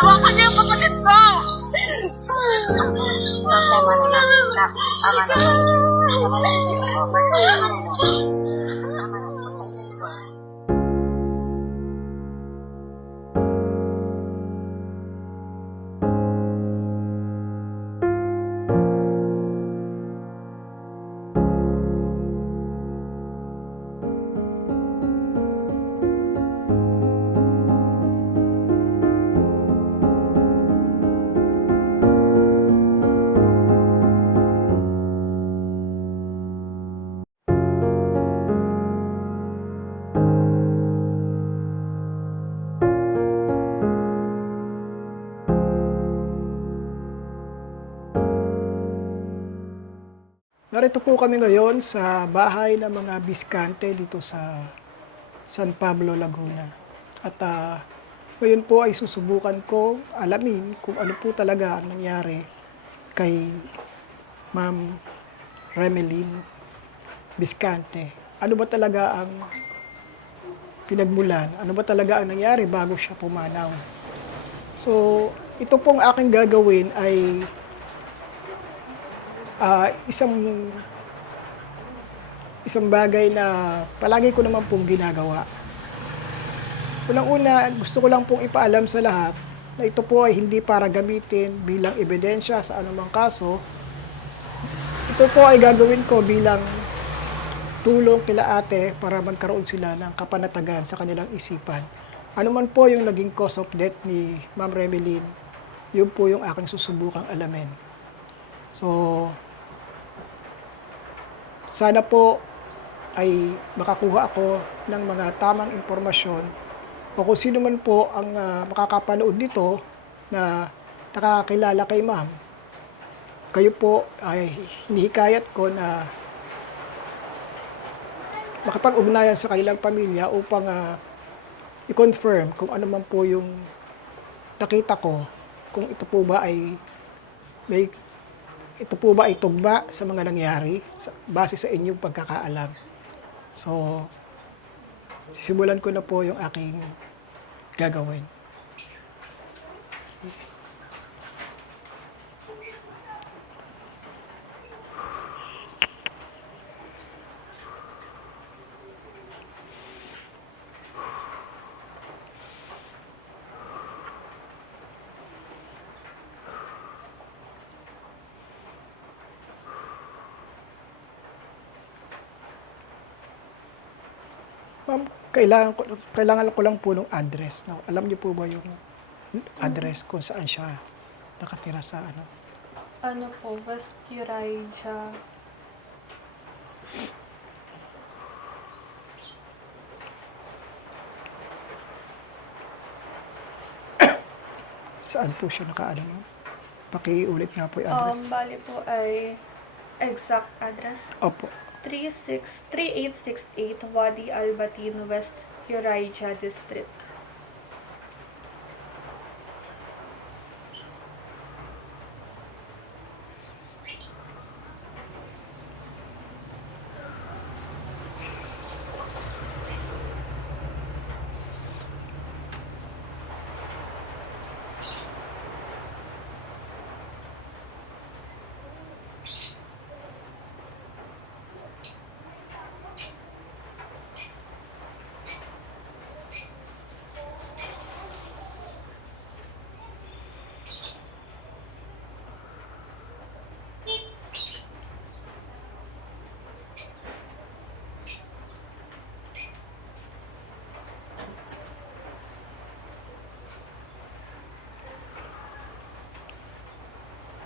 Hawakan niyo yung kapatid ko! Tama na. Tama na. Narito po kami ngayon sa bahay ng mga Biskante dito sa San Pablo, Laguna. At ngayon po ay susubukan ko alamin kung ano po talaga ang nangyari kay Ma'am Remelin Biskante. Ano ba talaga ang pinagmulan? Ano ba talaga ang nangyari bago siya pumanaw? So, ito pong aking gagawin ay isang bagay na palagi ko naman pong ginagawa. Unang-una, gusto ko lang pong ipaalam sa lahat na ito po ay hindi para gamitin bilang ebidensya sa anumang kaso. Ito po ay gagawin ko bilang tulong kila ate para magkaroon sila ng kapanatagan sa kanilang isipan. Ano man po yung naging cause of death ni Ma'am Remelin, yun po yung aking susubukang alamin. So, sana po ay makakuha ako ng mga tamang impormasyon o kung sino man po ang makakapanood nito na nakakakilala kay ma'am. Kayo po ay hinihikayat ko na makapag-ugnayan sa kanilang pamilya upang i-confirm kung ano man po yung nakita ko, kung ito po ba ay tugma sa mga nangyari base sa inyong pagkakaalam. So, sisimulan ko na po yung aking gagawin. Ma'am, kailangan ko lang po ng address. No? Alam niyo po ba yung address kung saan siya nakatira sa ano? Ano po, West Uriah. Saan po siya nakaano? Ma'am? Pakiulit nga po yung address. Bali po ay exact address. Opo. 3868 Wadi Al-Batin, West Uriah District.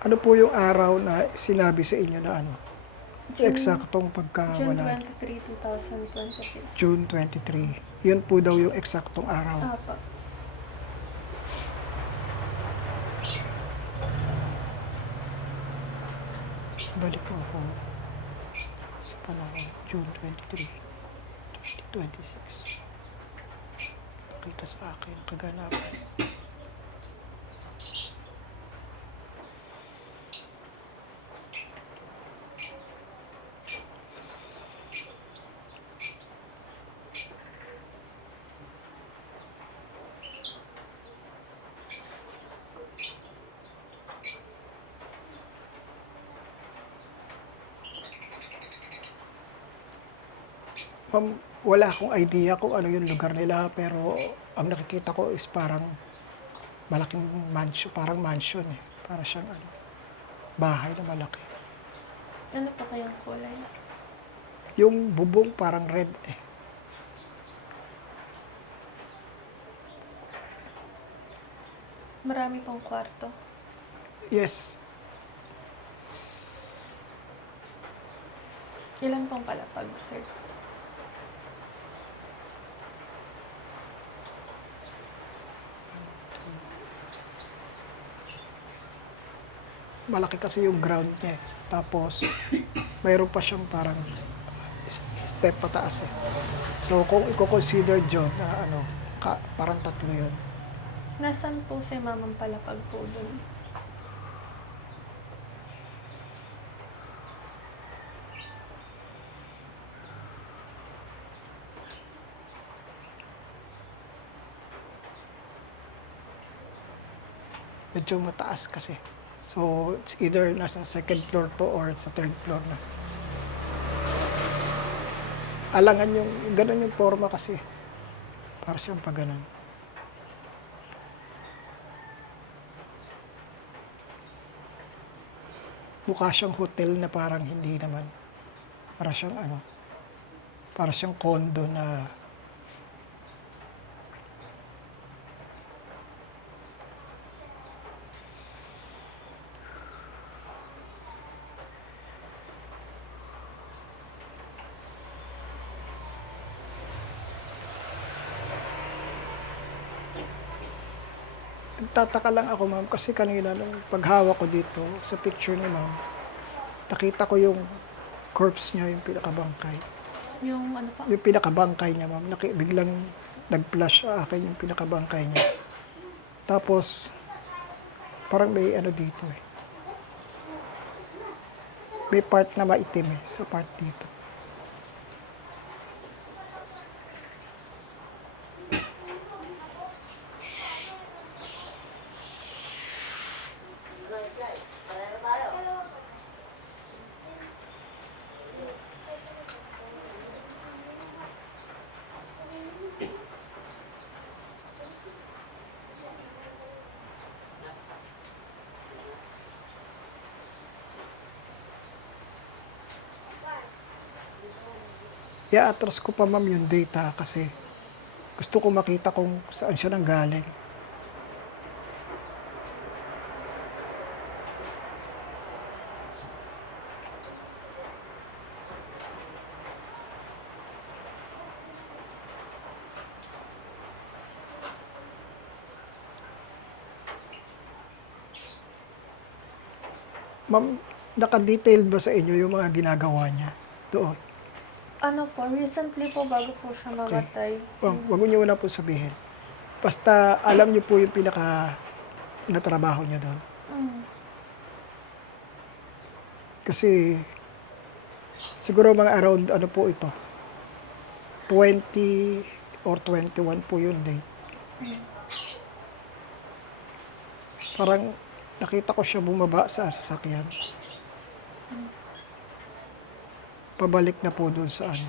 Ano po yung araw na sinabi sa inyo na ano? Eksaktong June pagkawala. 23, 2026. June 23. Yun po daw yung eksaktong araw. Apa. Balik po ako sa panahon, June 23, 2026. Pakita sa akin ang kaganapan. Wala akong idea kung ano yung lugar nila, pero ang nakikita ko is parang malaking mansion, parang mansion eh. Para siyang ano, bahay na malaki. Ano pa kayang kulay? Yung bubong parang red eh. Marami pang kwarto. Yes, Ilan pong palapag, sir? malaki kasi yung ground niya eh. Tapos, mayroon pa siyang parang step pataas eh. So, kung i-consider John na ano, parang 3 yun. Nasaan po si mamang palapag po doon? Medyo mataas kasi. So, it's either nasa second floor to or sa third floor na. Alangan yung, ganun yung forma kasi. Para siyang pa ganun. Mukha siyang hotel na parang hindi naman. Para siyang ano, para siyang condo na nagtataka lang ako, ma'am, kasi kanina nung paghawak ko dito sa picture ni ma'am, nakita ko yung corpse niya, yung pinakabangkay. Yung ano pa? Yung pinakabangkay niya, ma'am, biglang nag-flash sa akin yung pinakabangkay niya. Tapos, parang may ano dito eh. May part na maitim eh, sa part dito. I-atras ko pa, ma'am, yung data kasi gusto ko makita kung saan siya nanggaling. Ma'am, naka-detail ba sa inyo yung mga ginagawa niya doon? Ano po, recently po bago po siya mamatay. Wag niyo na po sabihin. Basta alam niyo po yung natrabaho niya doon. Mm. Kasi siguro mga around ano po ito, 20 or 21 po yun date. Parang nakita ko siya bumaba sa sasakyan. Pabalik na po doon sa ano.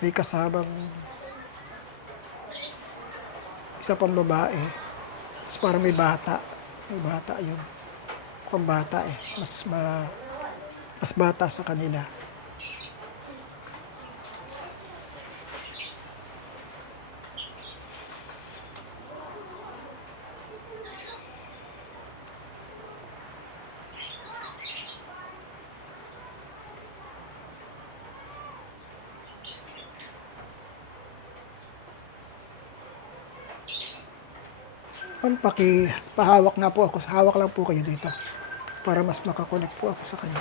May kasabang isa pang babae. Tapos parang may bata. May bata yun. Kung bata eh. Mas bata sa kanila. Ma'am, pahawak nga po ako. Hawak lang po kayo dito. Para mas makakonect po ako sa kanya.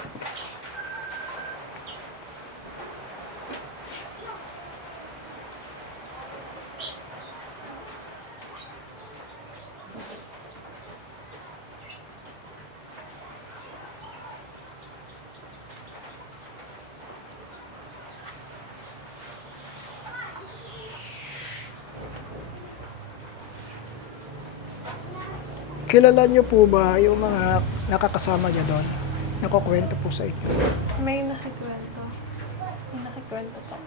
Kilala niyo po ba yung mga nakakasama niya doon? Nakukwento po sa inyo. May nakikwento. kwento po.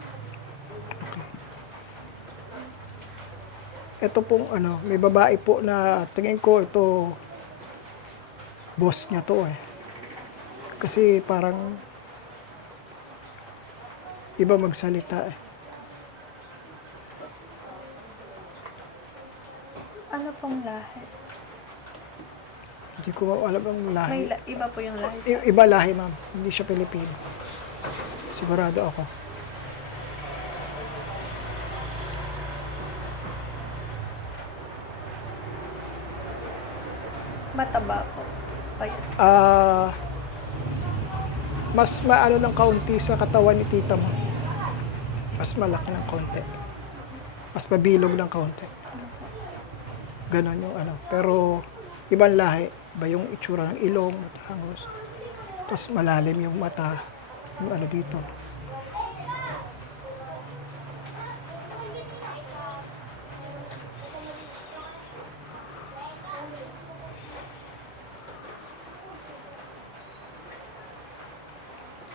Okay. Ito pong may babae po na tingin ko ito, boss niya to eh. Kasi parang iba magsalita eh. Ano pong lahi? Hindi ko alam ang lahi. Iba po yung lahi. Iba lahi, ma'am. Hindi siya Pilipino. Sigurado ako. Mataba po. Payat. Mas maano ng kaunti sa katawan ni tita mo. Mas malaki ng kaunti. Mas mabilog ng kaunti. Ganon yung Pero ibang lahi. Iba yung itsura ng ilong, matangos. Tapos malalim yung mata. Yung dito.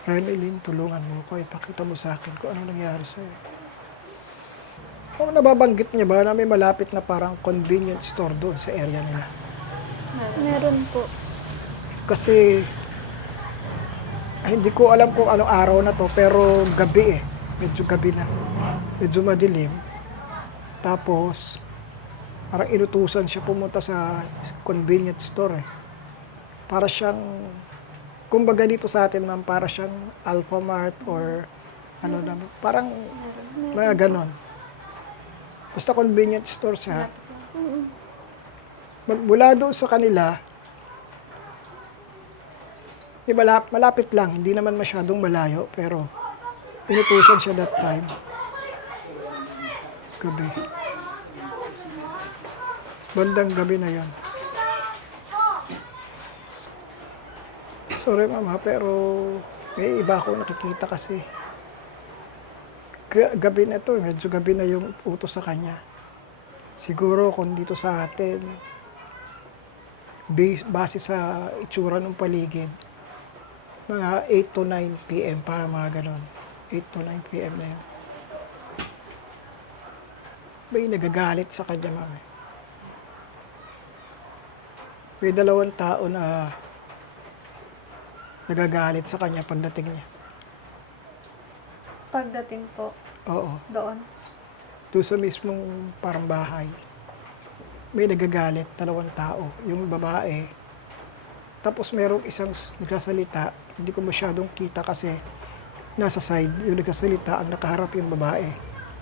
Renelyn, tulungan mo ko. Ipakita mo sa akin kung ano nangyari sa'yo. Kung nababanggit niya ba na may malapit na parang convenience store doon sa area nila? Meron po. Kasi hindi ko alam kung anong araw na to, pero gabi eh. Medyo gabi na. Medyo madilim. Tapos, parang inutusan siya pumunta sa convenience store eh. Para siyang, kumbaga dito sa atin ma'am, para siyang Alphamart or parang mga ganon. Basta convenience store siya. Mula doon sa kanila, malapit lang, hindi naman masyadong malayo, pero inutusan siya that time. Gabi. Bandang gabi na yon. Sorry mama, pero may iba ako nakikita kasi. Gabi na to, medyo gabi na yung utos sa kanya. Siguro kung dito sa atin, base sa itsura ng paligid, mga 8 to 9 p.m. para mga ganon. 8 to 9 p.m. na yun. May nagagalit sa kanya, mami. May 2 tao na nagagalit sa kanya pagdating niya. Pagdating po Oo. doon. Doon sa mismong parang bahay. May nagagalit, 2 tao. Yung babae. Tapos merong isang nagsasalita. Hindi ko masyadong kita kasi nasa side. Yung nagsasalita, ang nakaharap yung babae.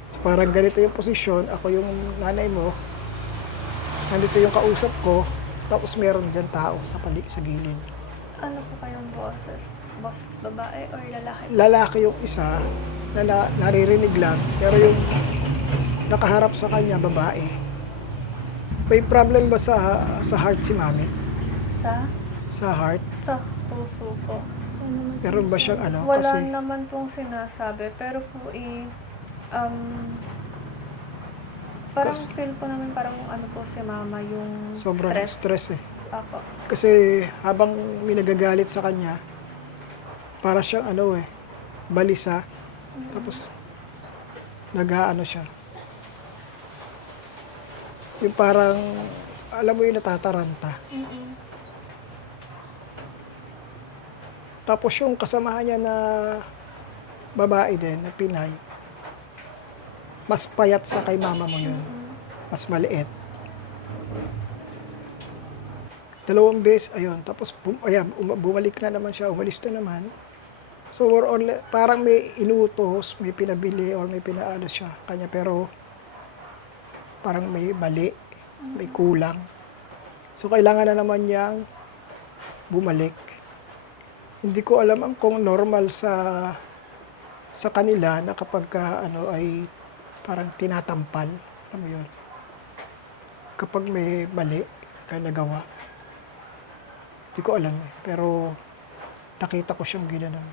So, parang ganito yung posisyon. Ako yung nanay mo. Nandito yung kausap ko. Tapos meron dyan tao sa gilid. Ano po kayong boses? Boses babae or lalaki? Lalaki yung isa na naririnig lang. Pero yung nakaharap sa kanya, babae. May problem ba sa heart si mami? Sa heart? Sa puso po. Meron ba siyang Wala Kasi naman pong sinasabi. Pero po parang feel po namin parang po si mama yung sobrang stress eh. Apo. Kasi habang may nagagalit sa kanya, para siyang balisa. Tapos siya. Yung parang, alam mo yung natataranta. Tapos yung kasamahan niya na babae din, na Pinay, mas payat sa kay mama mo yun. Mas maliit. 2 beses, ayun. Tapos, bumalik na naman siya, umalis na naman. So, more or less, parang may inutos, may pinabili, or may pinaano siya kanya. Pero, parang may mali, may kulang. So, kailangan na naman niyang bumalik. Hindi ko alam kung normal sa kanila na kapag ay parang tinatampal. Alam mo yun? Kapag may mali ka nagawa. Hindi ko alam eh. Pero nakita ko siyang ginanon.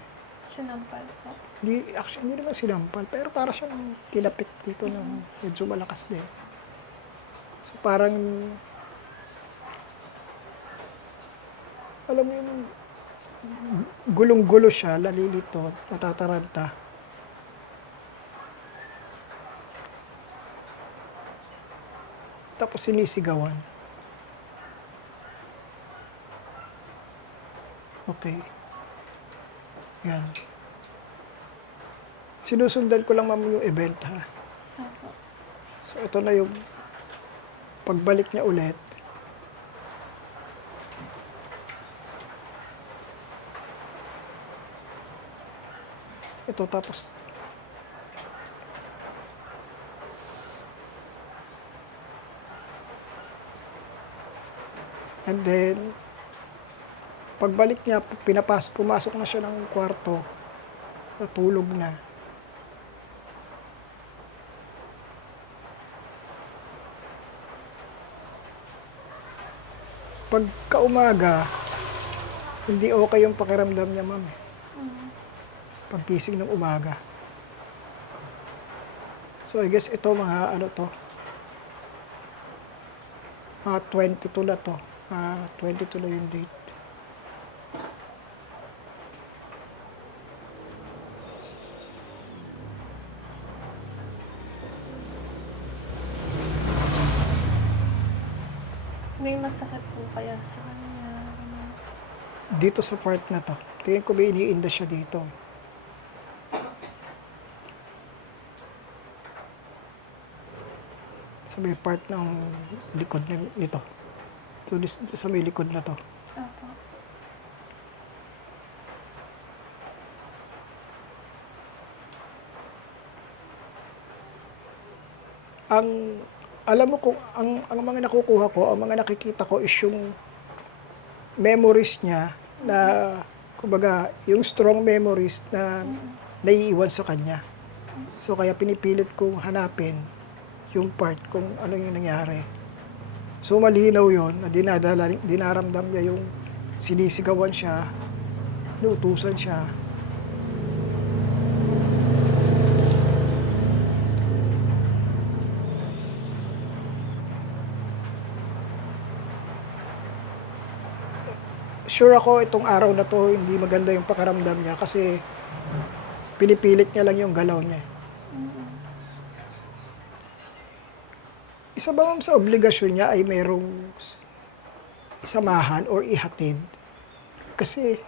Sinampal po. Hindi naman sinampal. Pero parang siyang kinapit dito ng medyo malakas din. So parang, alam mo yung gulong-gulo siya, nalilito, natataranta. Tapos sinisigawan. Okay. Yan. Sinusundan ko lang ma'am yung event ha. Opo. So ito na yung pagbalik niya ulit. Ito tapos and then pagbalik niya pumasok na siya ng kwarto, natulog na. Pagka-umaga, hindi okay yung pakiramdam niya, ma'am. Pagkising ng umaga. So, I guess ito mga ano to. 22 na to. 22 na yung date. May masakit po kaya sa kanya. Dito sa part na to. Tingin ko may iniinda siya dito. Sa may part ng likod nito. So, sa may likod na to. Opo. Alam mo kung ang mga nakukuha ko, ang mga nakikita ko is yung memories niya na kumbaga yung strong memories na naiiwan sa kanya. So kaya pinipilit kong hanapin yung part kung ano yung nangyari. So malinaw yon na dinaramdam niya yung sinisigawan siya, inuutusan siya. Sure ako itong araw na to hindi maganda yung pakiramdam niya kasi pinipilit niya lang yung galaw niya. Isa ba ma'am sa obligasyon niya ay mayroong samahan or ihatid? Kasi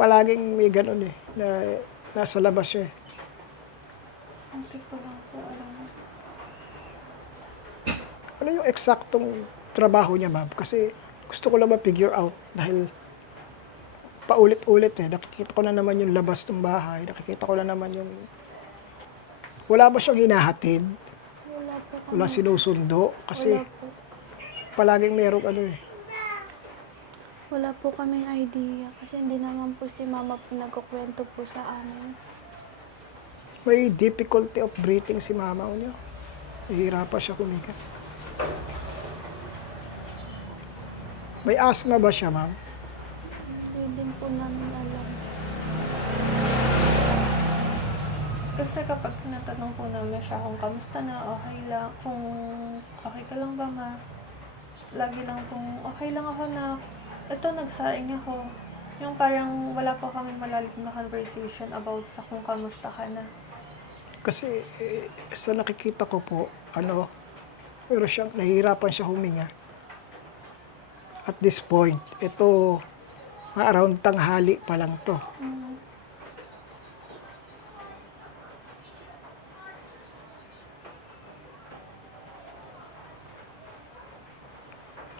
palaging may ganun na nasa labas siya eh. Hindi ko lang po alam. Ano yung eksaktong trabaho niya ma'am? Kasi gusto ko lang ma-figure out dahil paulit-ulit nakikita ko na naman yung labas ng bahay, nakikita ko na naman yung wala ba siyang hinahatid? Wala po kami. Wala sinusundo? Kasi Wala po. palaging merong Wala po kaming idea kasi hindi naman po si mama po nagkukwento po sa amin. may difficulty of breathing si mama niyo. Nahihirapan siya huminga. May asthma ba siya, ma'am? Hindi din po namin alam. Kasi kapag tinatanong po namin siya kung kamusta na, okay lang, kung okay ka lang ba ma, lagi lang pong okay lang ako na, ito nagsaing ako. Yung parang wala po kami malalim na conversation about sa kung kamusta ka na. Kasi sa nakikita ko po, pero nahihirapan siya huminga. At this point, ito, around tanghali pa lang to.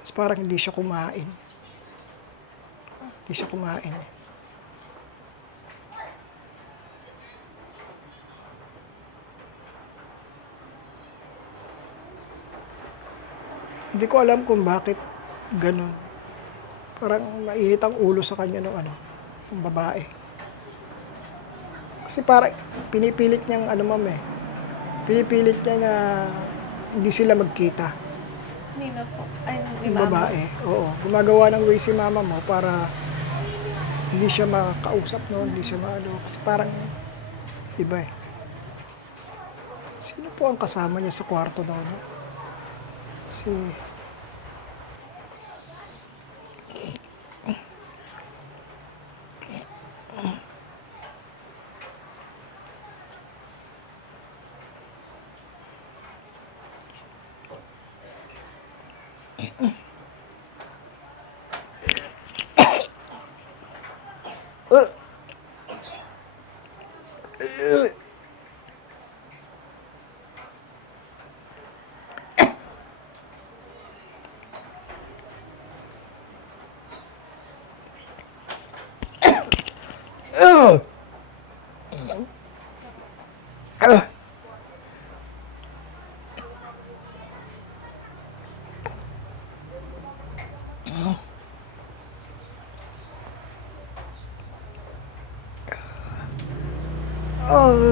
Tapos parang hindi siya kumain. Hindi siya kumain eh. Hindi ko alam kung bakit ganun. Parang mainit ang ulo sa kanya ng babae. Kasi parang pinipilit niyang pinipilit niya na hindi sila magkita. Nina po, ay ni Yung mama. babae, oo. Gumagawa ng way si mama mo para hindi siya makakausap, hindi siya kasi parang iba eh. Sino po ang kasama niya sa kwarto daw, no? Kasi Uh, uh, uh. Oh.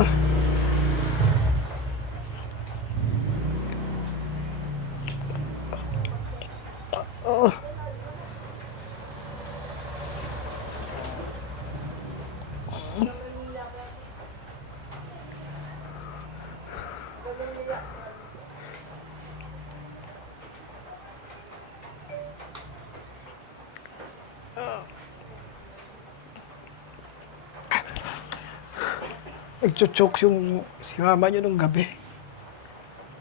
Oh. Nagcho-choke yung si mama niyo nung gabi.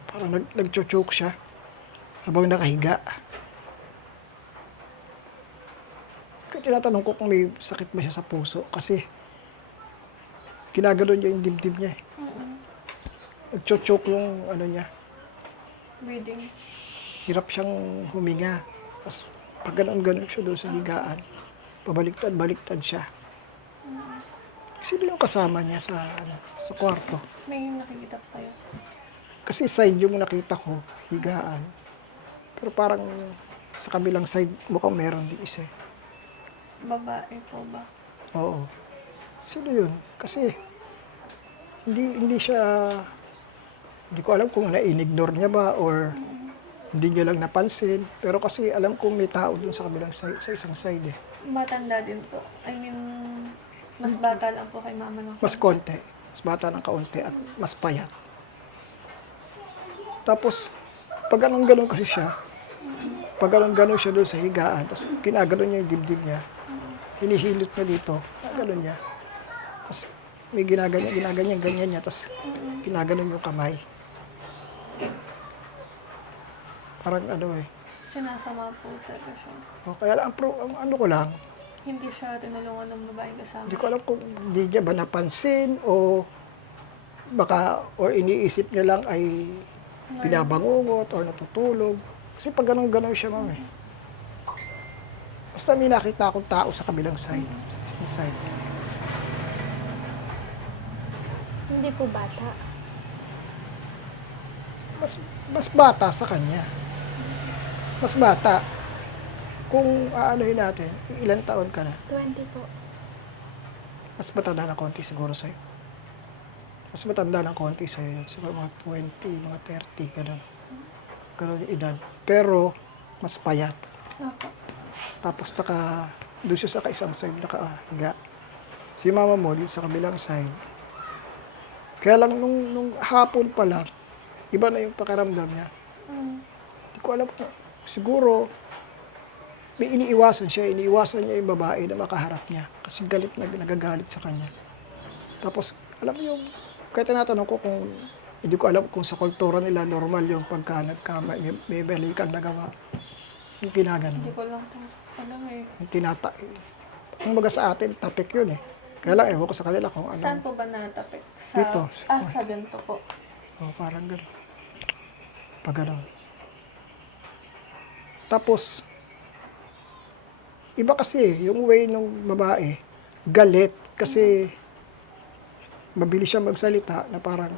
Parang nagcho-choke siya habang nakahiga. Kaya tinatanong ko kung may sakit ba siya sa puso kasi ginagano niya yung dibdib niya eh. Nagcho-choke yung ano niya. Breathing. Hirap siyang huminga. Tapos pag ganon siya doon sa higaan, pabaliktad-baliktad siya. Sino yung kasama niya sa kwarto? May nakikita pa kayo. Kasi side yung nakita ko, higaan. Pero parang sa kabilang side mukhang meron din isa eh. Babae po ba? Oo. Sino yun? Kasi hindi siya, hindi ko alam kung na-ignore niya ba or hindi niya lang napansin. Pero kasi alam ko may tao dun sa kabilang side, sa isang side eh. Matanda din po. I mean, mas bata lang po kay mama ng Mas konti. Mas bata ng kaunti at mas payat. Tapos, pag ganon kasi siya, pag ganon siya doon sa higaan, tapos ginaganon niya yung dibdib niya, hinihilot niya dito, ganon niya. Tapos may ganyan niya, tapos ginaganon yung kamay. Parang ano eh. sinasama po talaga siya. O, kaya lang, ang ano ko lang, Hindi siya tinulungan ng babaeng kasama. hindi ko alam kung hindi niya ba napansin o baka o iniisip niya lang ay binabangungot o natutulog. Kasi pag ganon siya, ma'am eh. Basta may nakita akong tao sa kabilang side. Sa side. Hindi po bata. Mas bata sa kanya. Mas bata. Kung aanohin natin, ilang taon ka na? 20 po. Mas matanda na konti siguro sa'yo. Mas matanda na konti sa'yo yun. Siguro mga 20, mga 30, gano'n. Gano'n yung edad. Pero, mas payat. Opo. Tapos doon siya sa isang side nakahiga. Si mama mo din sa kabilang side. Kaya lang nung hapon pa lang, iba na yung pakiramdam niya. Hindi ko alam kung siguro may iniiwasan niya yung babae na makaharap niya. Kasi nagagalit sa kanya. Tapos, alam mo yung, kaya tinatanong ko kung, hindi ko alam kung sa kultura nila normal yung pagka may balikang nagawa. Yung ginagano. Hindi ko lang po alam eh. Yung ang baga sa atin, tapik yun eh. Kaya lang, ewan ko sa kanila kung ano. Saan po ba natapik? Dito. Sa ganito po. Oh, parang gano'n. Pag gano'n. Tapos, iba kasi yung way ng babae, galit. Kasi, mabilis siya magsalita na parang,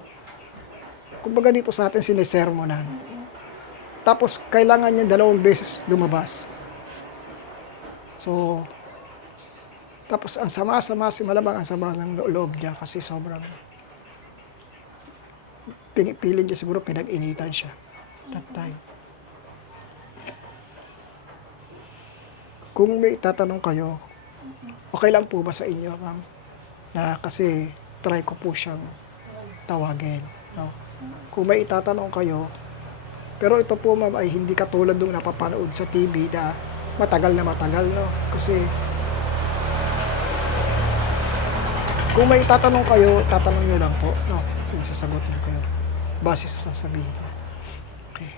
kumbaga dito sa atin, sinesermonan. Tapos, kailangan niya 2 beses lumabas. So, tapos ang sama-sama, malamang ang sama ng loob niya kasi sobrang piling niya siguro pinag-initan siya that time. Kung may tatanong kayo, okay lang po ba sa inyo, ma'am? Na kasi try ko po siyang tawagin. No? Kung may itatanong kayo, pero ito po ma'am ay hindi katulad nung napapanood sa TV na matagal, no? Kasi kung may tatanong kayo, tatanong nyo lang po, no? So, sasagutin ko yun. Base sa sasabihin ko. Okay.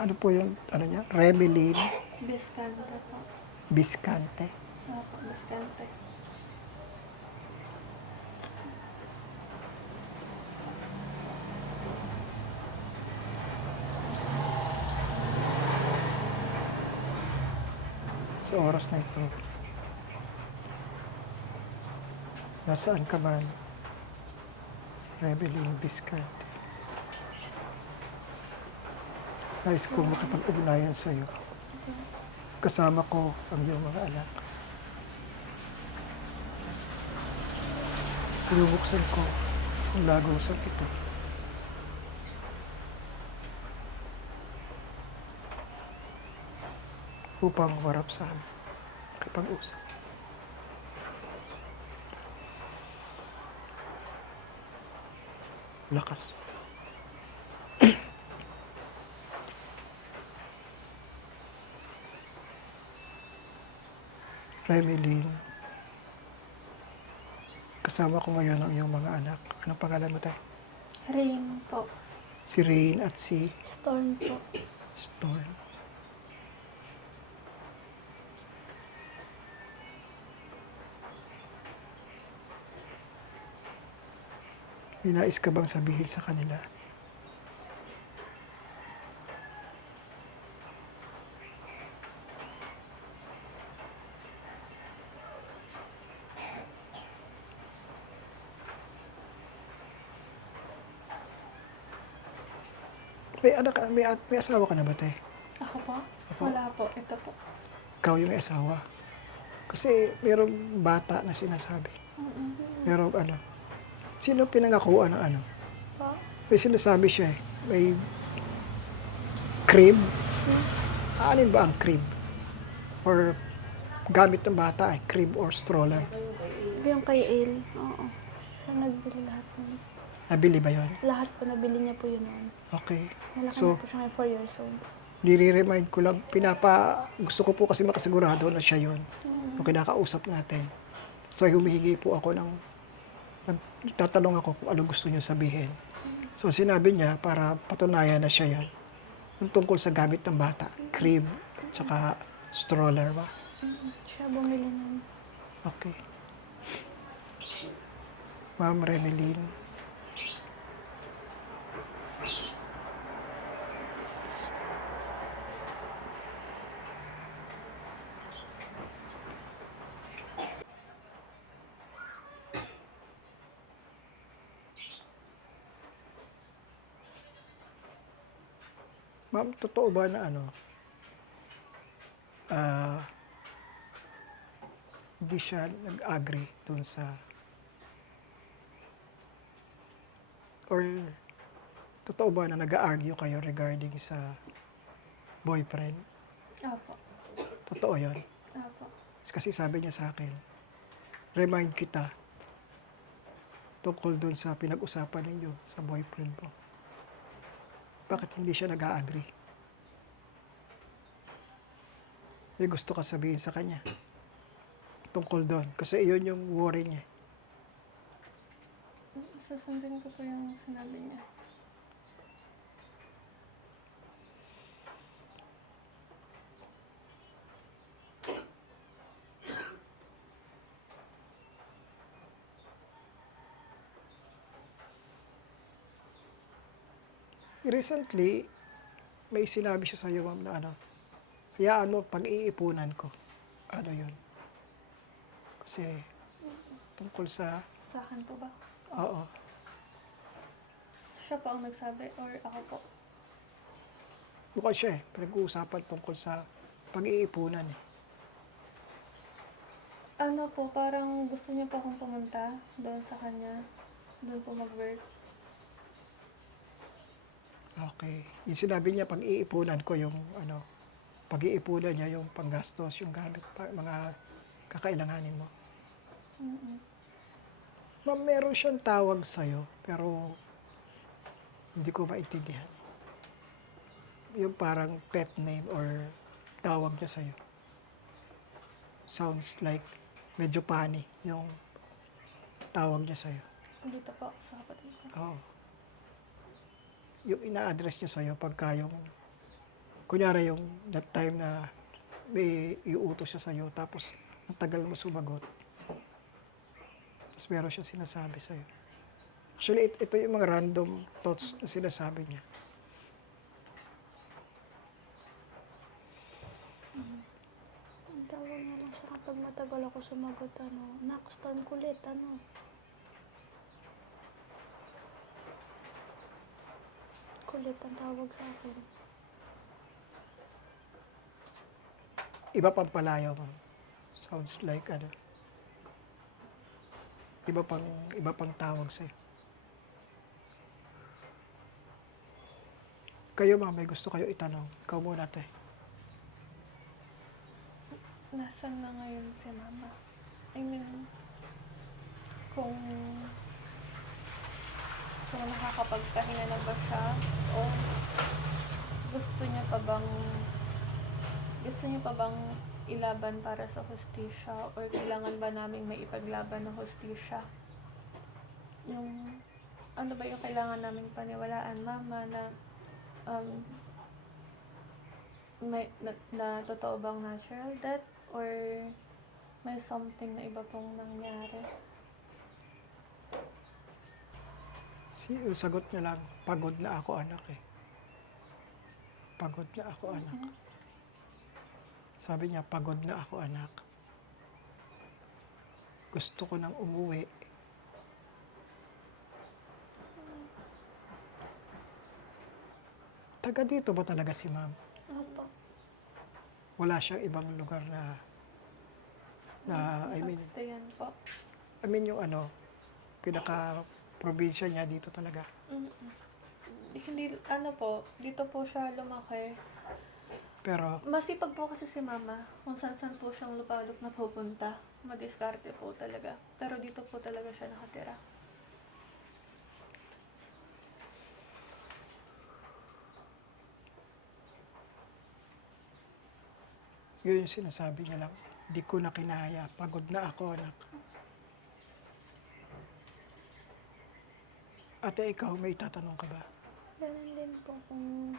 Ano po yung, ano niya? Remelin Biscante po. Biscante. Opo, Biscante. Sa oras na ito, nasaan ka man? Remelin Biscante. Nais kong makapag-ugnayan sa iyo. Kasama ko ang iyong mga anak. Binubuksan ko ang lagusang ito. Upang warap sa amin. Kapag-usap. Lakas. Remelin, kasama ko ngayon ang iyong mga anak. Anong pangalan mo tayo? Rain po. Si Rain at si Storm po. Storm. May nais ka bang sabihin sa kanila? May anak ka, may asawa ka na ba, te? Ako po? Ako? Wala po. Ito po. Ikaw yung may asawa. Kasi merong bata na sinasabi. Merong ano. Sino pinangakuan ng ano? Po? May sinasabi siya eh. May crib. Aanin ba ang crib? Or gamit ng bata ay crib or stroller. Yung kay El. Oo. Siya nagbili lahat nun. Nabili ba yon? Lahat po, nabili niya po yun noon. Okay. Malaki So, na po siya ngayon, 4 years old. nire-remind ko lang, gusto ko po kasi makasigurado na siya yon. Yung kinakausap natin. So, humihingi po ako tatanong ako kung ano gusto niyo sabihin. So, sinabi niya para patunayan na siya yan. Yung tungkol sa gamit ng bata, crib, tsaka stroller ba? Siya bumili nun. Okay. Ma'am Remelin, ma'am, totoo ba na hindi siya nag-agree dun sa, or totoo ba na nag-argue kayo regarding sa boyfriend? Opo. Totoo yon. Opo. Kasi sabi niya sa akin, remind kita tungkol dun sa pinag-usapan ninyo sa boyfriend mo. Bakit hindi siya nag-agree? May gusto ka sabihin sa kanya tungkol doon. Kasi iyon yung worry niya. Susundin ko po yung sinabi niya. Recently, may sinabi siya sa iyo, ma'am, na hayaan mo, pag-iipunan ko. Ano yun? Kasi, tungkol sa, Sa akin po ba? oo, Siya po ang nagsabi or ako po? mukhang siya pinag-uusapan tungkol sa pag-iipunan eh. Ano po, parang gusto niya po akong pumunta doon sa kanya. Doon po mag-work. Okay. Yung sinabi niya, pag-iipunan ko yung, pag-iipunan niya yung panggastos, yung gamit, mga kakailanganin mo. Ma'am, meron siyang tawag sa'yo, pero hindi ko maintindihan. Yung parang pet name or tawag niya sa'yo. Sounds like medyo funny yung tawag niya sa'yo. Dito po sa kapatid ko. Oo. Yung ina-address niya sa'yo pagka yung kunyari yung that time na may iutos siya sa'yo, tapos ang tagal mo sumagot, tapos meron siya sinasabi sa'yo. Actually, ito yung mga random thoughts na sinasabi niya. Ang tawag nga lang siya kapag matagal ako sumagot, next time kulit, Kulit ang tawag sa akin. Iba pang palayaw mo. Sounds like iba pang tawag sa'yo. Kayo ma'am, may gusto kayo itanong. Ikaw muna, te. Nasaan na ngayon si mama? I mean, kung nakakapagpahinga na ba siya o gusto niya pa bang ilaban para sa hustisya or kailangan ba naming may ipaglaban na hustisya? Yung ano ba yung kailangan naming paniwalaan, mama, na na totoo bang natural death or may something na iba pong nangyari? Yung sagot niya lang, pagod na ako anak eh. Pagod na ako anak. Sabi niya, pagod na ako anak. Gusto ko nang umuwi. Taga dito ba talaga si ma'am? Opo. Wala siyang ibang lugar na Nakapagstayan po. yung pinaka-probinsya niya dito talaga. Hindi, dito po siya lumaki. Pero, Masipag po kasi si mama, kung saan po siyang lupalop na pupunta. Madiskarte po talaga. Pero dito po talaga siya nakatira. yun yung sinasabi niya lang, di ko na kinaya, pagod na ako anak. Ate, ikaw, may tatanong ka ba? Ganun din po kung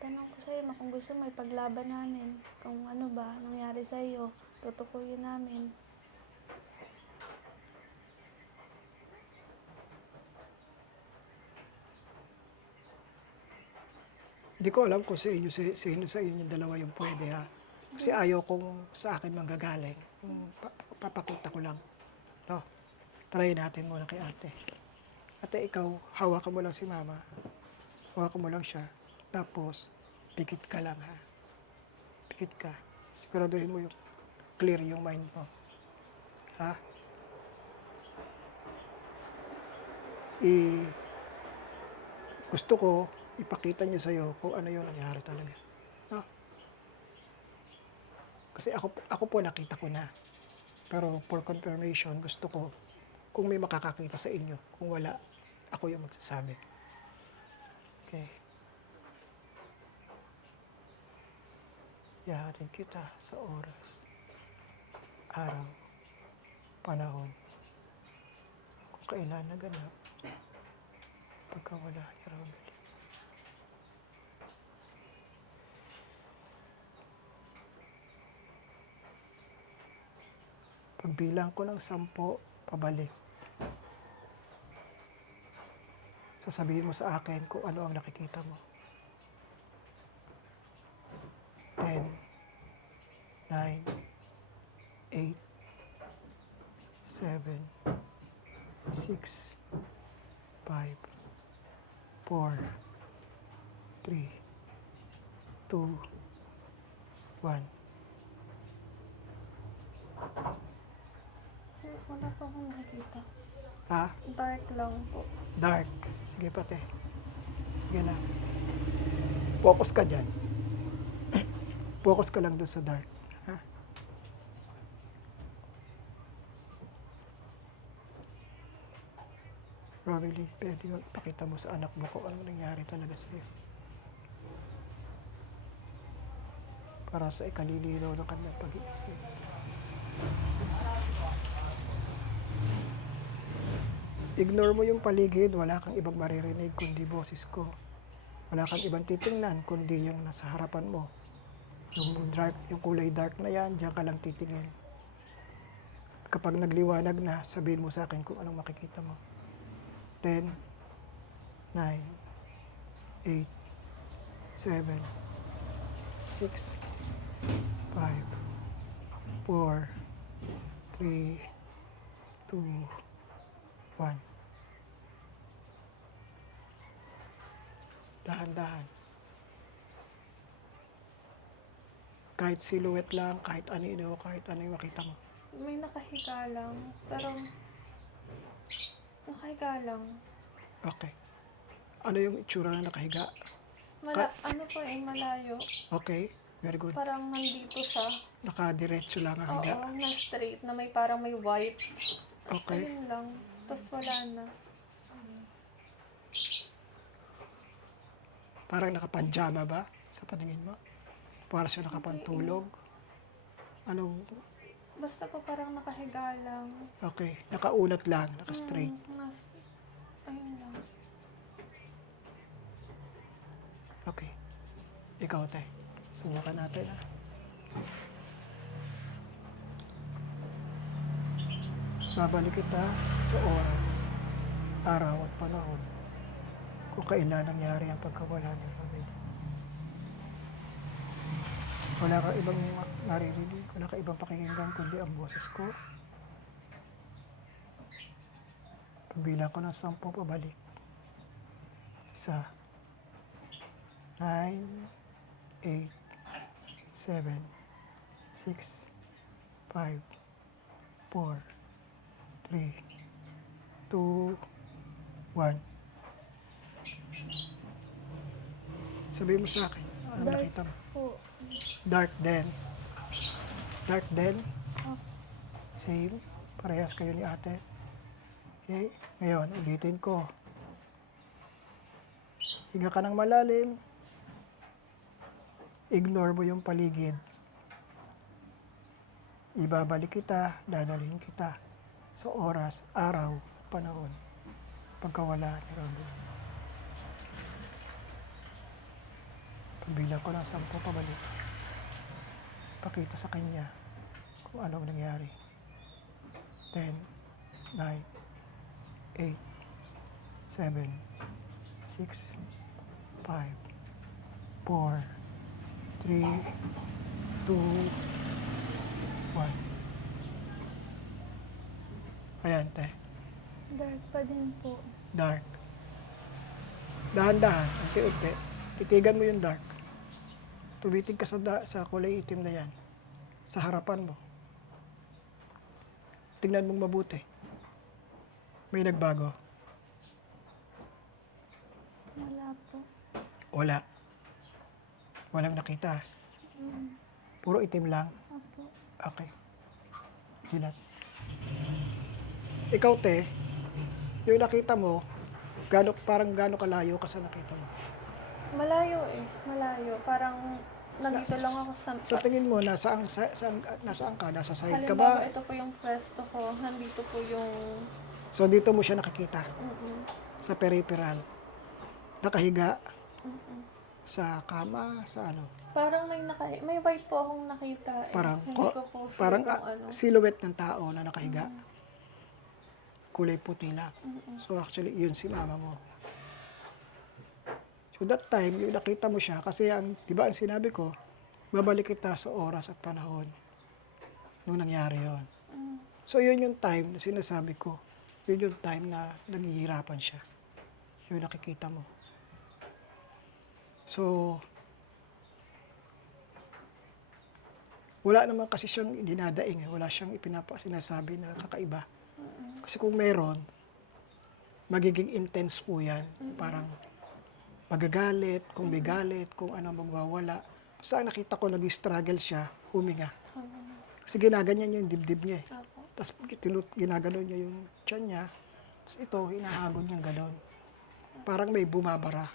tanong ko sa'yo, kung gusto mo ipaglaban namin, kung ano ba nangyari sa'yo, tutukuyin namin. Di ko alam kung sino sa inyo dalawa yung pwede ha. Kasi ayaw kong sa akin manggagaling. Papakita ko lang. No? Try natin muna kay ate. Ate, ikaw, hawakan mo lang si mama. Hawakan mo lang siya. Tapos, pikit ka lang ha. Pikit ka. Siguraduhin mo yung clear yung mind mo. Ha? Gusto ko ipakita niya sa'yo kung ano yung nangyari talaga. No? Kasi ako po nakita ko na. Pero for confirmation, gusto ko kung may makakakita sa inyo. Kung wala, ako yung magsasabi. Okay. Ihahatid kita sa oras, araw, panahon, kung kailan naganap, pagkawala ni Robert. Pagbilang ko ng 10, pabalik. Sasabihin mo sa akin kung ano ang nakikita mo. 10, 9, 8, 7, 6, 5, 4, 3, 2, 1. Wala pa akong nakikita. Ha? Dark lang po. Dark. Sige pate. Sige na. Focus ka dyan. Focus ka lang doon sa dark. Ha? Probably, pwede yung ipakita mo sa anak mo kung ano nangyari talaga sa'yo. Para sa ikalilinaw ng kanilang pag-iisip. Ignore mo yung paligid, wala kang ibang maririnig kundi boses ko. Wala kang ibang titingnan, kundi yung nasa harapan mo. Yung dark, yung kulay dark na yan, diyan ka lang titingin. Kapag nagliwanag na, sabihin mo sa akin kung anong makikita mo. 10, 9, 8, 7, 6, 5, 4, 3, 2, 1. Dahan-dahan. Kahit silhouette lang, kahit ano, kahit ano yung makita mo. May nakahiga lang. Pero, nakahiga lang. Okay. Ano yung itsura na nakahiga? Ano po malayo. Okay, very good. Parang nandito siya. Nakadiretso lang ang higa. Oo, na straight, na may parang may white. Okay. Ayun lang. Tapos wala na. Parang nakapanjama ba sa paningin mo? Para siya nakapantulog? Anong, Basta po parang nakahiga lang. okay, nakaunat lang, naka-straight. Ayun lang. Okay. Ikaw, te. Subukan natin, ha. Babalik kita sa oras, araw at panahon kung kailan nangyari ang pagkawala ni Robin. Wala ka ibang naririnig, wala ka ibang pakikinggan kundi ang boses ko. Pagbilang ko ng 10 pabalik. 1, 9, 8, 7, 6, 5, 4, 3, 2, 1. Sabihin mo sa akin, ano Dark nakita mo? po. Dark then. Dark then. Oh. Same. Parehas kayo ni ate. Okay? Ngayon, ulitin ko. Higa ka ng malalim. Ignore mo yung paligid. Ibabalik kita, dadalhin kita sa oras, araw, panahon. Pagkawala ni Robin. Pagbilang ko ng 10 pabalik. Pakita sa kanya kung anong nangyari. 10, 9, 8, 7, 6, 5, 4, 3, 2, 1. Ayan, te. Dark pa din po. Dark. Dahan-dahan, unti-unti. Titigan mo yung dark. Tumitig ka sa kulay itim na yan. Sa harapan mo. Tingnan mong mabuti. May nagbago. Wala po. Wala. Walang nakita. Puro itim lang. Opo. Okay. Dilat. Ikaw, te, yung nakita mo, parang gano'ng kalayo ka sa nakita mo? Malayo eh. Malayo. Parang nandito lang ako Sa tingin mo, nasaan ka? Nasa side ka Halimbawa, ba? ito po yung pwesto ko. Nandito po yung... So, dito mo siya nakikita? Mm-mm. Sa peripheral? Nakahiga? Sa kama? Sa ano? Parang may white po akong nakita eh. Parang, Hindi ko po sure parang kung ano. silhouette ng tao na nakahiga. Kulay puti lang. So, actually, yun si mama mo. So, that time, yung nakita mo siya, kasi di ba ang sinabi ko, babalik kita sa oras at panahon nung nangyari yon. So, yun yung time na sinasabi ko. Yun yung time na naghihirapan siya. Yung nakikita mo. So, wala naman kasi siyang dinadaing. Wala siyang sinasabi na kakaiba. Kasi kung meron, magiging intense po yan. Parang magagalit, kung may galit, kung ano magwawala. Basta nakita ko nag-struggle siya, huminga. Kasi ginaganyan niya yung dibdib niya eh. Opo. Tapos ginagano niya yung tiyan niya. Tapos ito, hinahagod niyang ganon. Parang may bumabara.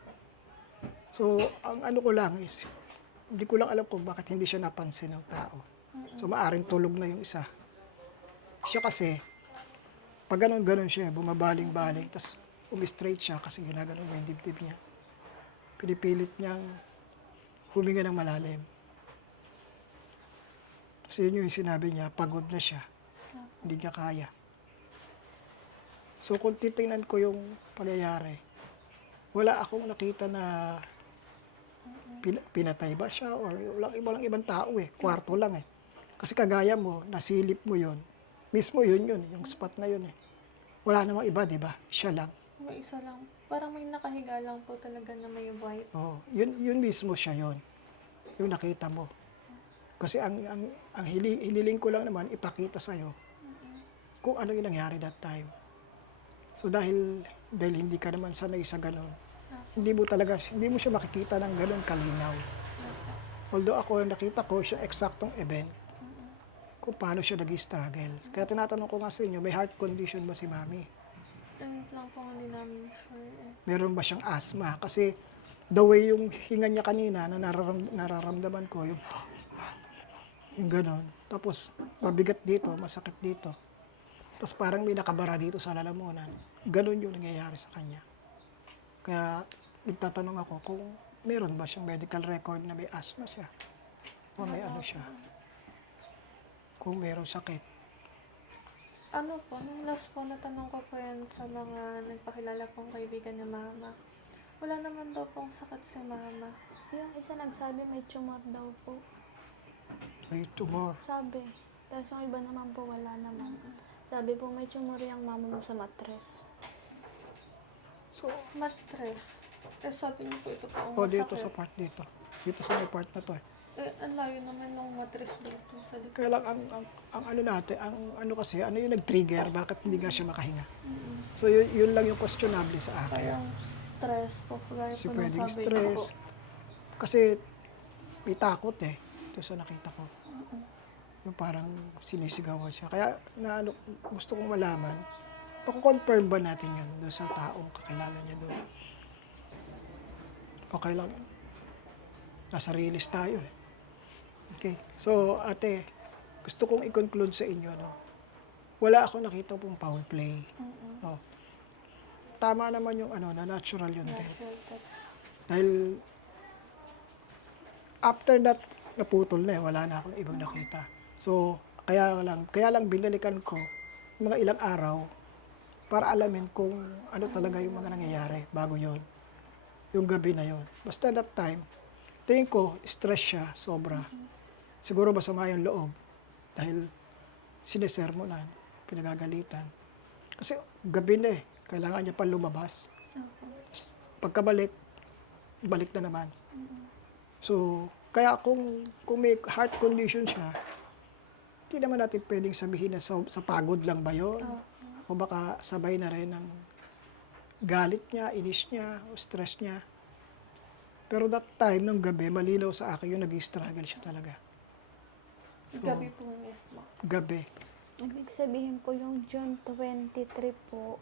So, ang ano ko lang is, hindi ko lang alam kung bakit hindi siya napansin ng tao. So, maaring tulog na yung isa. Siya kasi, pag ganon-ganon siya, bumabaling-baling, tapos umi-straight siya kasi ginaganon mo yung dibdib niya. pinipilit niyang huminga ng malalim. Kasi yun yung sinabi niya, pagod na siya. Hindi niya kaya. So kung titingnan ko yung pangyayari, wala akong nakita na pinatay ba siya or walang ibang tao eh. Kwarto lang eh. Kasi kagaya mo, nasilip mo yun. Mismo yun, yung spot na yun eh. Wala namang iba, di ba? Siya lang. May isa lang. Parang may nakahiga lang po talaga na may white. Oh, yun mismo siya yun. Yung nakita mo. Kasi ang hiniling ko lang naman ipakita sa kung ano yung nangyari that time. So dahil hindi ka naman sanay sa ganun, hindi mo siya makikita ng ganun kalinaw. Although ako nakita ko siya eksaktong event kung paano siya nag-struggle. Kaya tinatanong ko nga sa inyo, may heart condition ba si Mami? Ayun lang po hindi namin sure eh. Meron ba siyang asthma? Kasi the way yung hinga niya kanina na nararamdaman ko, yung ganon. Tapos mabigat dito, masakit dito. Tapos parang may nakabara dito sa lalamunan. Ganon yung nangyayari sa kanya. Kaya nagtatanong ako kung meron ba siyang medical record na may asthma siya. O may ano siya. Kung meron sakit. Ano po, nung last po natanong ko po yan sa mga nagpakilala pong kaibigan ni Mama. Wala naman daw pong sakit si Mama. Yung isa nagsabi may tumor daw po. May tumor. Sabi. Tapos yung iba naman po wala naman. Sabi po may tumor yung mama mo sa mattress. So, Mattress. Eh sabi niyo po ito po ang o dito masakit. sa part dito. Dito sa may part na to eh. Eh, ang layo naman ng mattress dito sa likod. Kaya lang ang ano natin, ang ano kasi, ano yung nag-trigger, bakit hindi nga siya makahinga. So yun lang yung questionable sa akin. Parang stress po. Kaya Kasi po nung pwedeng sabi niyo stress. po. Kasi may takot eh. Ito sa nakita ko. Yung parang sinisigawan siya. Kaya na ano, gusto kong malaman, pakukonfirm ba natin yun doon sa taong kakilala niya doon? Okay lang. Nasa release tayo eh. Okay. So, ate, gusto kong i-conclude sa inyo, no? Wala ako nakita pong foul play. No. Tama naman yung ano, na natural yun din. Dahil after that, naputol na eh. Wala na akong ibang nakita. So, kaya lang binalikan ko mga ilang araw para alamin kung ano talaga yung mga nangyayari bago yon, yung gabi na yon. Basta that time, tingin ko, stress siya, sobra. Siguro masama yung loob dahil sinesermonan, pinagagalitan. Kasi gabi na eh, kailangan niya pa lumabas. Pagkabalik, balik na naman. So, kaya kung may heart condition siya, hindi naman natin pwedeng sabihin na sa pagod lang ba yun? O baka sabay na rin ng galit niya, inis niya, o stress niya. Pero that time, ng gabi, malinaw sa akin yung nag-struggle siya talaga. So, Gabi po mismo. gabi. Ibig sabihin po yung June 23 po.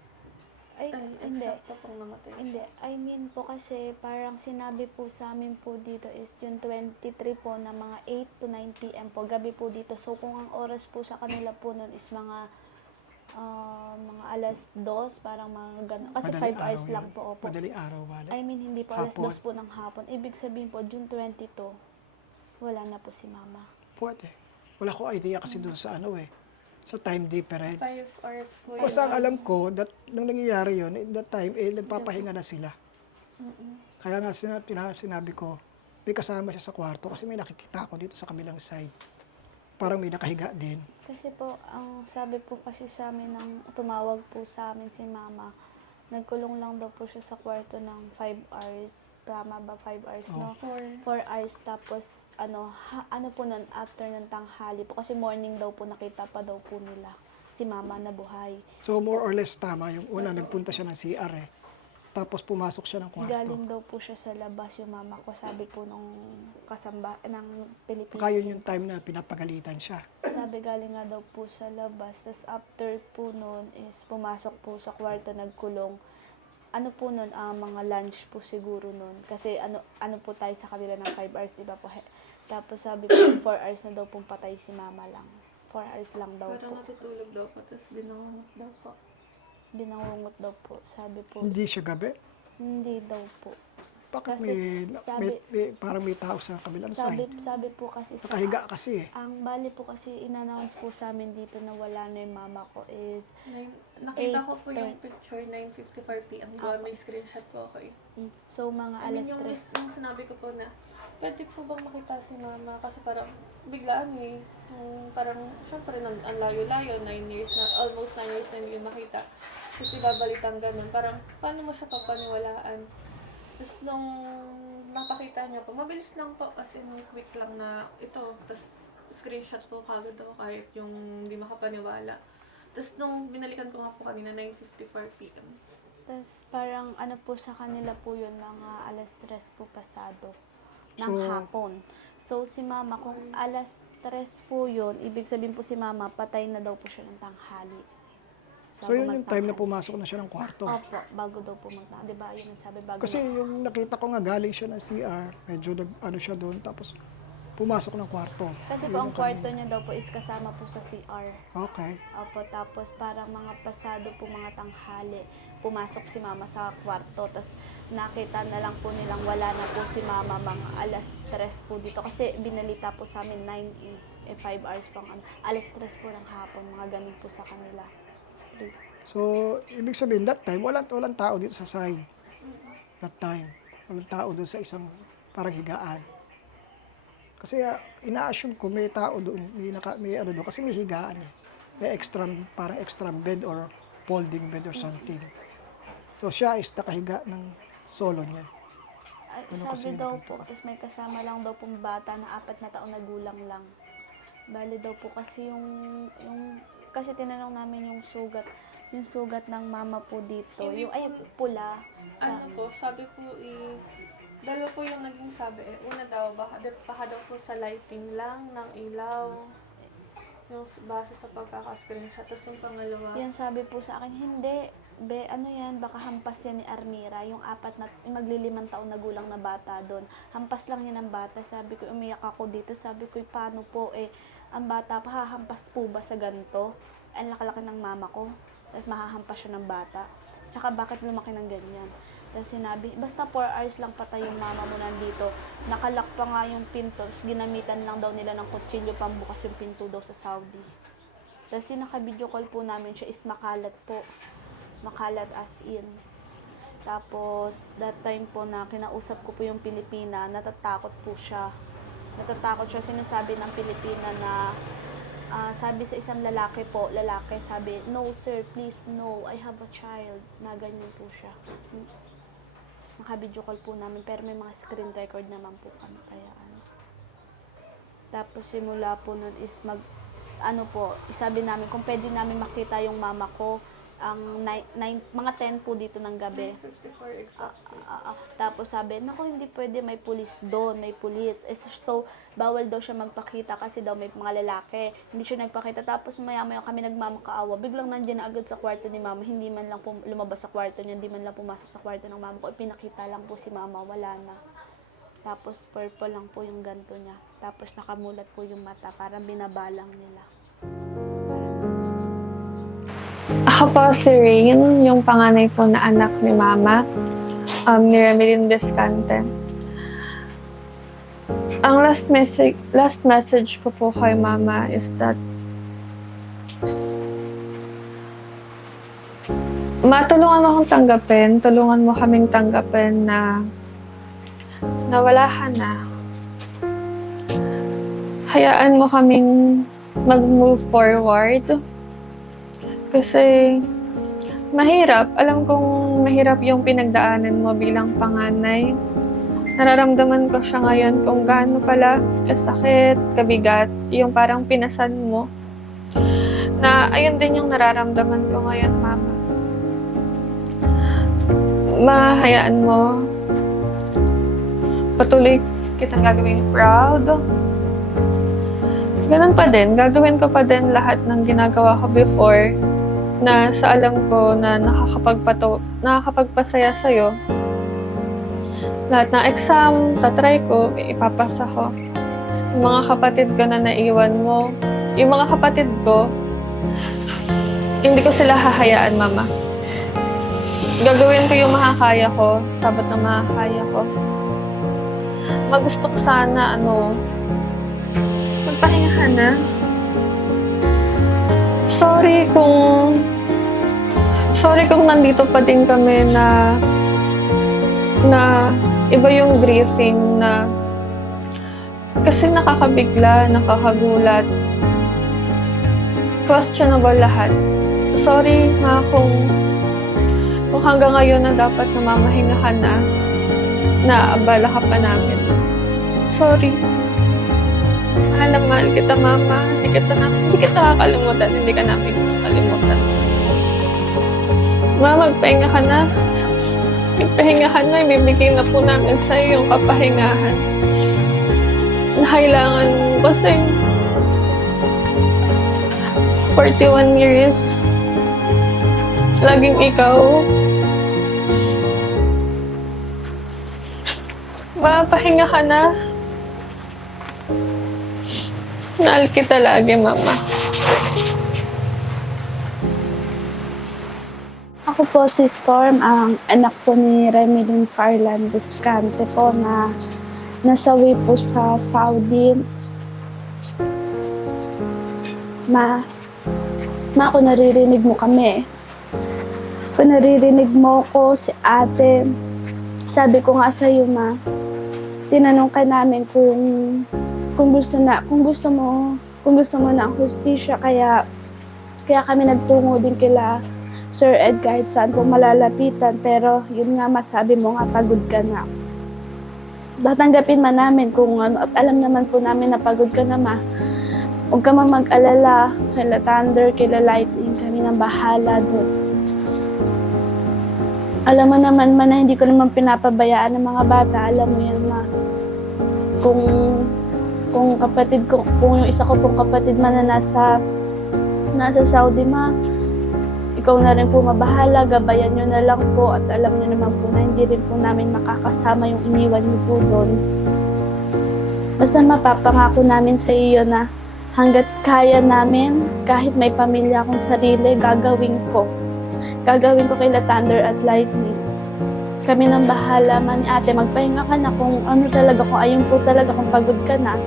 Ay, hindi. Eksakto pong namatay. Hindi. I mean po kasi parang sinabi po sa amin po dito is June 23 po na mga 8 to 9 p.m. po. Gabi po dito. So kung ang oras po sa kanila po nun is mga alas 2, parang mga gano'n. Kasi 5 Madaling hours araw lang yun. po. Opo. Madaling araw, wala. I mean, hindi po alas Hapon. 2 po ng hapon. Ibig sabihin po, June 22, wala na po si mama. Pwede. Wala ko idea kasi doon sa ano eh. Sa time difference. 5 hours po Basta ang alam ko, nung nangyayari yun, in that time, nagpapahinga na sila. Kaya nga sinabi ko, may kasama siya sa kwarto kasi may nakikita ako dito sa kabilang side. Parang may nakahiga din. Kasi po, ang sabi po kasi sa amin, tumawag po sa amin si mama, nagkulong lang daw po siya sa kwarto ng 5 hours. Tama ba? 5 hours, no? 4 hours. Tapos, ano po nun, after ng tanghali po. Kasi morning daw po, nakita pa daw po nila si mama na buhay. So more or less tama. Yung una, nagpunta siya ng CR eh. Tapos pumasok siya ng kwarto. Galing daw po siya sa labas yung mama ko. Sabi po nung ng Pilipinas. Baka yun yung time na pinapagalitan siya. Sabi galing nga daw po sa labas. Tapos after po nun is pumasok po sa kwarto, nagkulong. Ano po nun, mga lunch po siguro nun. Kasi ano po tayo sa kabila ng 5 hours, di ba po? Tapos sabi po, 4 hours na daw pong patay si mama lang. 4 hours lang daw Parang po. natutulog daw po, tapos binangungot daw po. Binangungot daw po. Sabi po, Hindi siya gabi. hindi daw po. Bakit Kasi parang may tao sa kabilang side? sabi po kasi sa Nakahiga kasi eh. ang bali po kasi in-announce po sa amin dito na wala na yung mama ko is Nakita ko po yung 8:30. picture, 9:55 p.m. Doon, may screenshot po ako eh. So mga I mean, alas yung, 3. yung sinabi ko po na, pwede po bang makita si mama? Kasi parang biglaan eh. Yung parang, syempre, ang layo-layo, 9 years na, almost 9 years na hindi makita. Kasi babalitan ganun. Parang, paano mo siya papaniwalaan? Tapos nung napakita niya po, mabilis lang po kasi quick lang na ito. Tapos screenshot po kagad ako kahit yung hindi makapaniwala. Tapos nung binalikan ko nga po kanina, 9:54 p.m. Tapos parang ano po sa kanila po yun, mga alas 3 po pasado ng So- hapon. So si mama, kung alas 3 po yun, ibig sabihin po si mama, patay na daw po siya ng tanghali. So yun yung time na magtanghali. pumasok na siya ng kwarto. Opo, bago daw po magtanghali. Di ba yun ang sabi, bago Kasi yung nakita ko nga galing siya ng CR, medyo ano siya doon, tapos pumasok ng kwarto. Kasi po ang kwarto niya daw po is kasama po sa CR. Okay. Opo, tapos parang mga pasado po, mga tanghali, pumasok si mama sa kwarto. Tapos nakita na lang po nilang wala na po si mama mga alas 3 po dito. Kasi binalita po sa amin 5 hours pang alas 3 po ng hapon, mga ganun po sa kanila. So, ibig sabihin, that time, walang tao dito sa side. That time. Walang tao doon sa isang parang higaan. Kasi ina-assume ko may tao doon, may ano doon, kasi may higaan eh. May parang extra bed or folding bed or something. So, siya is nakahiga ng solo niya. Ay, Ano kasi sabi yung daw nakita po, ko? tapos may kasama lang daw pong bata na 4 na taon na gulang lang. Bali daw po kasi yung kasi tinanong namin yung sugat ng mama po dito. Hindi Yung ay pula. Ano po, sabi po dalawa po yung naging sabi eh. Una daw, baka daw po sa lighting lang ng ilaw. Yung base sa pagkaka-screenshot. Tapos yung pangalawa, Yan sabi po sa akin, hindi. Ano yan, baka hampas yan ni Armira, yung 4 na, maglilimang taon na gulang na bata doon. Hampas lang yan ng bata. Sabi ko, umiyak ako dito. Sabi ko, paano po ang bata pa, hahampas po ba sa ganito? Ang laki-laki ng mama ko. Tapos mahahampas siya ng bata. Tsaka bakit lumaki ng ganyan? Tapos sinabi, basta 4 hours lang patay yung mama mo nandito. Nakalak pa nga yung pinto. Tapos ginamitan lang daw nila ng kutsilyo pambukas yung pinto daw sa Saudi. Tapos yung naka-video call po namin siya is makalat po. Makalat as in. Tapos, that time po na kinausap ko po yung Pilipina, natatakot po siya. Sinasabi ng Pilipina na, sabi sa isang lalaki, sabi, no sir, please, no, I have a child. Na ganyan po siya. Naka-video call po namin, pero may mga screen record naman po kami. Kaya Tapos simula po nun is sabi namin, kung pwede namin makita yung mama ko, ang mga 10 po dito ng gabi. 9:54 exactly. Tapos sabi, naku, hindi pwede, may pulis doon, may pulis. So, bawal daw siya magpakita kasi daw may mga lalaki. Hindi siya nagpakita. Tapos maya-maya kami nagmamakaawa. Biglang nandiyan na agad sa kwarto ni mama. Hindi man lang lumabas sa kwarto niya, hindi man lang pumasok sa kwarto ng mama ko. Pinakita lang po si mama, wala na. Tapos purple lang po yung ganto niya. Tapos nakamulat po yung mata, parang binabalang nila. Ako po si Rain, yung panganay po na anak ni Mama, ni Remelin Descante. Ang last message ko po kay Mama is that tulungan mo kaming tanggapin na wala ka na. Hayaan mo kaming mag-move forward. Kasi mahirap. Alam kong mahirap yung pinagdaanan mo bilang panganay. Nararamdaman ko siya ngayon kung gaano pala kasakit, kabigat, yung parang pinasan mo. Na ayun din yung nararamdaman ko ngayon, Mama. Mahayaan mo. Patuloy kitang gagawin proud. Ganun pa din. Gagawin ko pa din lahat ng ginagawa ko before na sa alam ko na nakakapagpasaya sa'yo. Lahat ng exam, tatry ko, ipapasa ko. Yung mga kapatid ko na naiwan mo, yung mga kapatid ko, hindi ko sila hahayaan, Mama. gagawin ko yung makakaya ko, sabat na makakaya ko. Magusto ko sana, magpahinga ka na. Sorry kung nandito pa din kami na iba yung briefing na kasi nakakabigla, nakakagulat, questionable lahat. Sorry, ma, kung hanggang ngayon na dapat namamahinga ka na, naabala ka pa namin. Sorry. Mahal na mahal kita, mama. Hindi kita kakalimutan. Hindi ka namin kakalimutan. Ma, magpahinga ka na. Magpahinga ka na. Ibibigay na po namin sa'yo yung kapahingahan. Kailangan mo kasi 41 years. Laging ikaw. Ma, pahinga ka na. Mahal kita lagi, mama. Ako po si Storm, ang anak po ni Remilyn Farlan Descante po na nasawi po sa Saudi. Ma, kung naririnig mo kami. Kung naririnig mo ko, si ate, sabi ko nga sa'yo, ma, tinanong ka namin kung gusto mo ng hustisya, kaya kami nagtungo din kila Sir Ed kahit saan po malalapitan, pero yun nga, masabi mo nga pagod ka na. Tatanggapin man namin kung ano, at alam naman po namin na pagod ka na, ma. Huwag ka man mag-alala, kila Thunder, kila Lightning, kami nang bahala doon. Alam mo naman, ma, na hindi ko naman pinapabayaan ng mga bata, alam mo yan, ma. Kung yung isa ko pong kapatid man na nasa Saudi, ma, ikaw na rin po mabahala, gabayan nyo na lang po at alam nyo naman po na hindi rin po namin makakasama yung iniwan nyo po doon. Basta mapapangako namin sa iyo na hanggat kaya namin, kahit may pamilya akong sarili, gagawin ko. Gagawin ko kila Thunder at Lightning. Kami nang bahala, man ate, magpahinga ka na kung ano talaga, kung ayun po talaga, kung pagod ka na.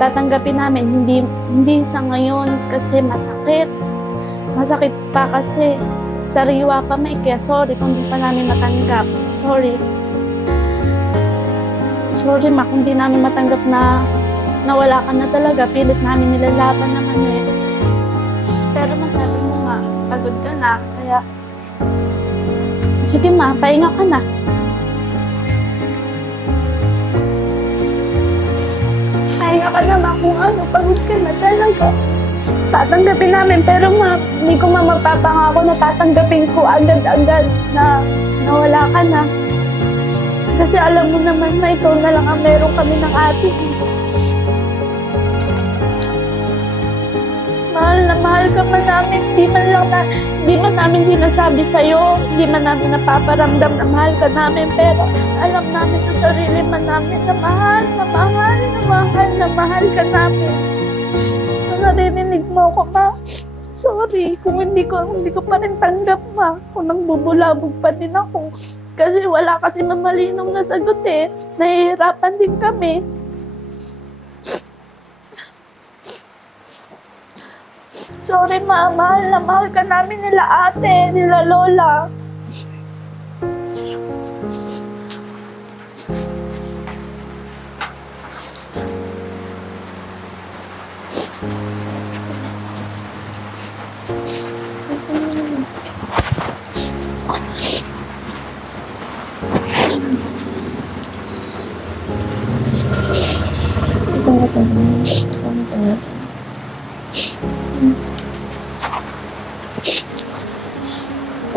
Tatanggapin namin, hindi sa ngayon kasi masakit. Masakit pa kasi sariwa pa, may, kaya sorry kung di pa namin matanggap. Sorry ma, kung di namin matanggap na nawala ka na talaga, pilit namin nilalaban naman eh. Pero masabi mo nga, pagod ka na, kaya sige ma, pahinga ka na. Pahinga ka na, ma, kung ano, pagod ka na talaga. Tatanggapin namin, pero ma, hindi ko mapapangako na tatanggapin ko agad-agad na nawala ka na. Kasi alam mo naman, ma, ikaw na lang ang meron kami ng ate. Mahal na mahal ka man namin, di man namin sinasabi sa'yo, di man namin napaparamdam na mahal ka namin, pero alam namin sa sarili man namin na mahal ka namin. Naririnig mo ako, ma. Sorry kung hindi ko pa rin tanggap, ma. Kung nangbubulabog pa din ako. Kasi wala kasi mamalinong na sagot eh. Nahihirapan din kami. Sorry, ma. Mahal ka namin nila ate, nila lola.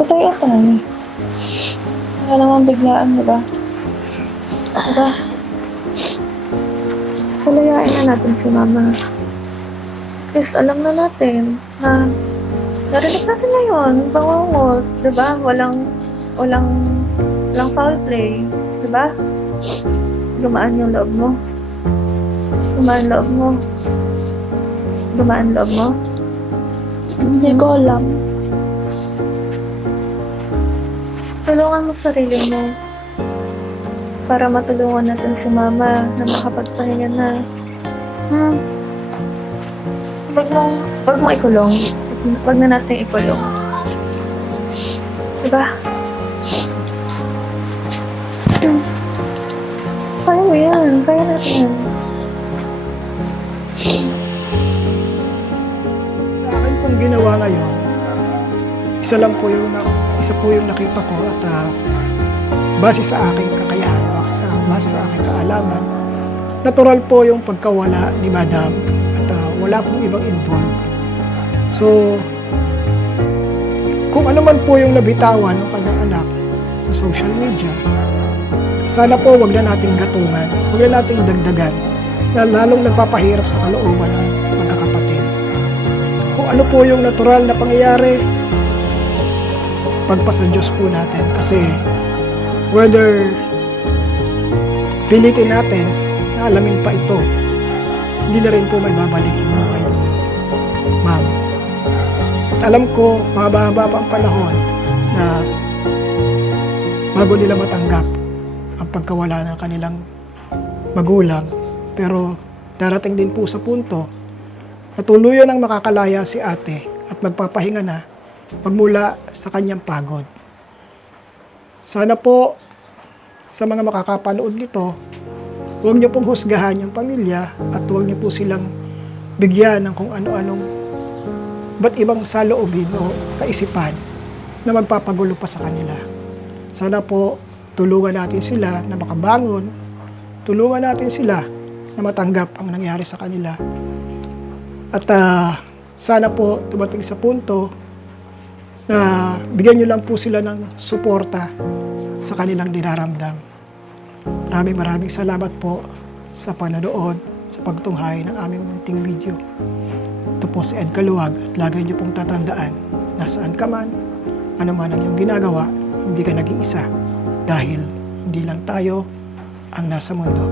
Tayo pa na. Wala naman biglaan, diba? Diba? Palayain na natin si mama. Kasi alam na natin na narinig natin na yun, bangungot, diba? Walang foul play, diba? Gumaan yung loob mo. Gumaan loob mo. Hindi ko alam. Tulungan mo sarili mo para matulungan natin si mama na makapagpahinga na. Hmm. Wag mo ikulong. Wag na natin ikulong. Diba? Kaya mo yan. Kaya natin yan. Sa akin pong ginawa ngayon, isa po yung nakita ko at base sa aking kakayahan, base sa aking kaalaman, natural po yung pagkawala ni Madam at wala pong ibang involved. So, kung ano man po yung nabitawan ng kanyang anak sa social media, sana po wag na nating gatungan, wag na nating dagdagan na lalong nagpapahirap sa kalooban ng magkakapatid. Kung ano po yung natural na pangyayari, pagpasa Diyos po natin kasi whether pilitin natin na alamin pa ito, hindi na rin po may babalik yung buhay ni Ma'am. At alam ko, mahaba-haba pa ang panahon na bago nila matanggap ang pagkawala ng kanilang magulang, pero darating din po sa punto na tuluyan ang makakalaya si ate at magpapahinga na magmula sa kanyang pagod. Sana po sa mga makakapanood nito, huwag niyo pong husgahan yung pamilya at huwag niyo po silang bigyan ng kung ano-anong ba't ibang saloobin o kaisipan na magpapagulo pa sa kanila. Sana po tulungan natin sila na makabangon, tulungan natin sila na matanggap ang nangyari sa kanila. At sana po dumating sa punto na bigyan nyo lang po sila ng suporta sa kanilang dinaramdam. Maraming salamat po sa panonood, sa pagtunghay ng aming munting video. Ito po si Ed Kaluwag. Lagay niyo pong tatandaan, nasaan ka man, ano man ang iyong ginagawa, hindi ka nag-iisa. Dahil hindi lang tayo ang nasa mundo.